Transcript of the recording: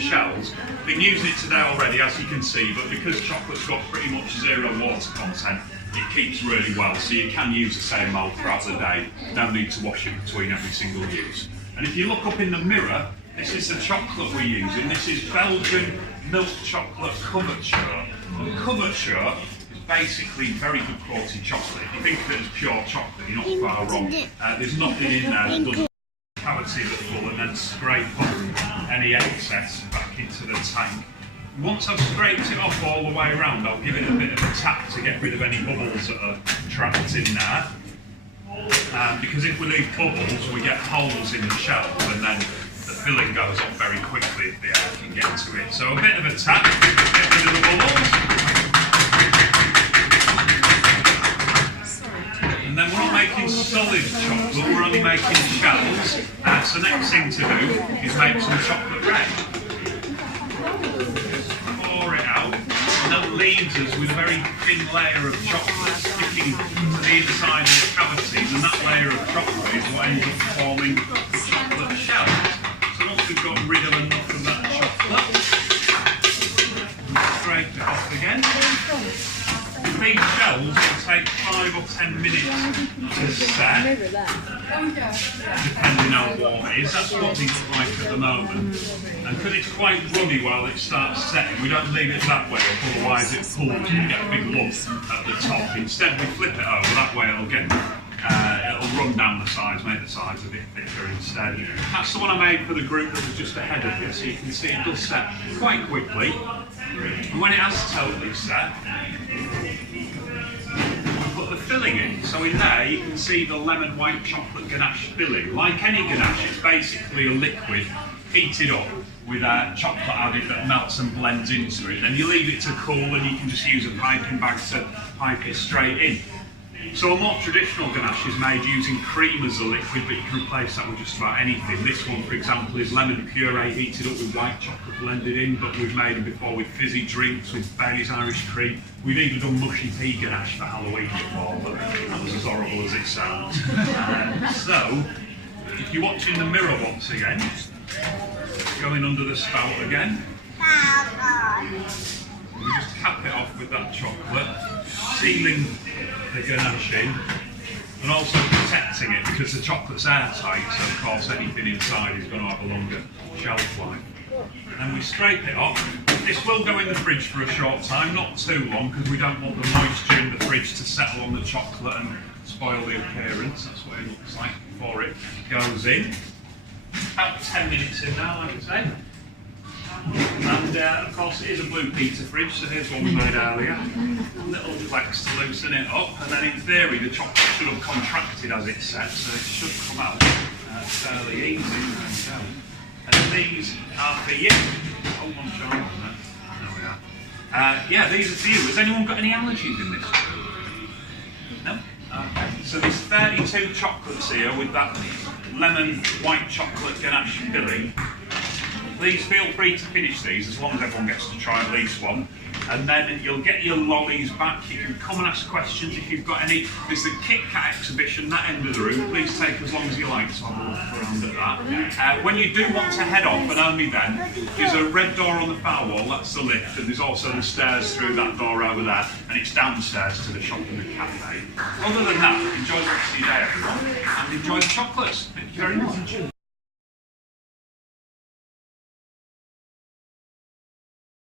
shells. Been using it today already, as you can see, but because chocolate's got pretty much zero water content, it keeps really well, so you can use the same mould throughout the day. No need to wash it between every single use. And if you look up in the mirror, this is the chocolate we're using. This is Belgian milk chocolate couverture. And couverture is basically very good quality chocolate. If you think of it as pure chocolate, you're not far wrong. There's nothing in there that doesn't cavity that's full and then scrape off any excess back into the tank. Once I've scraped it off all the way around, I'll give it a bit of a tap to get rid of any bubbles that are trapped in there. Because if we leave bubbles, we get holes in the shells and then the filling goes off very quickly if the air can get to it. So a bit of a tap, get rid of the bubbles. And then we're not making solid chocolate, we're only making shells. So the next thing to do is make some chocolate red. Pour it out, and that leaves us with a very thin layer of chocolate sticking to the inside of the cavities, and that layer of chocolate is what ends up forming the chocolate shells. So once we've got rid of enough of that chocolate, scrape it off again. These shells will take 5 or 10 minutes to set, depending how warm it is. That's what these look like at the moment. And because it's quite runny while it starts setting, we don't leave it that way up, otherwise it pulls and you get a big lump at the top. Instead we flip it over, that way it'll run down the sides, make the sides a bit thicker instead. That's the one I made for the group that was just ahead of you, so you can see it does set quite quickly. And when it has totally set, put the filling in. So in there you can see the lemon white chocolate ganache filling. Like any ganache, it's basically a liquid heated up with chocolate added that melts and blends into it. And you leave it to cool and you can just use a piping bag to pipe it straight in. So a more traditional ganache is made using cream as a liquid, but you can replace that with just about anything. This one, for example, is lemon puree heated up with white chocolate blended in, but we've made them before with fizzy drinks, with Bailey's Irish cream. We've even done mushy pea ganache for Halloween before, but that was as horrible as it sounds. So, if you're watching the mirror box again, going under the spout again, we just cap it off with that chocolate, sealing the ganache in, and also protecting it because the chocolate's airtight, so of course anything inside is going to have a longer shelf life. And we scrape it off. This will go in the fridge for a short time, not too long, because we don't want the moisture in the fridge to settle on the chocolate and spoil the appearance. That's what it looks like before it goes in. About 10 minutes in now, like I say. And of course it is a Blue Peter fridge, so here's one we made earlier. Little flex to loosen it up, and then in theory the chocolate should have contracted as it's set, so it should come out fairly easy. And these are for you. Hold on, Sean. There we are. Yeah, these are for you. Has anyone got any allergies in this room? No? Okay. So there's 32 chocolates here with that lemon white chocolate ganache filling. Please feel free to finish these as long as everyone gets to try at least one. And then you'll get your lollies back. You can come and ask questions if you've got any. There's the Kit Kat exhibition, that end of the room. Please take as long as you like, so I'll look around at that. When you do want to head off, and only then, there's a red door on the far wall, that's the lift, and there's also the stairs through that door over there, and it's downstairs to the shop and the cafe. Other than that, enjoy the rest of your day, everyone, and enjoy the chocolates. Thank you very much.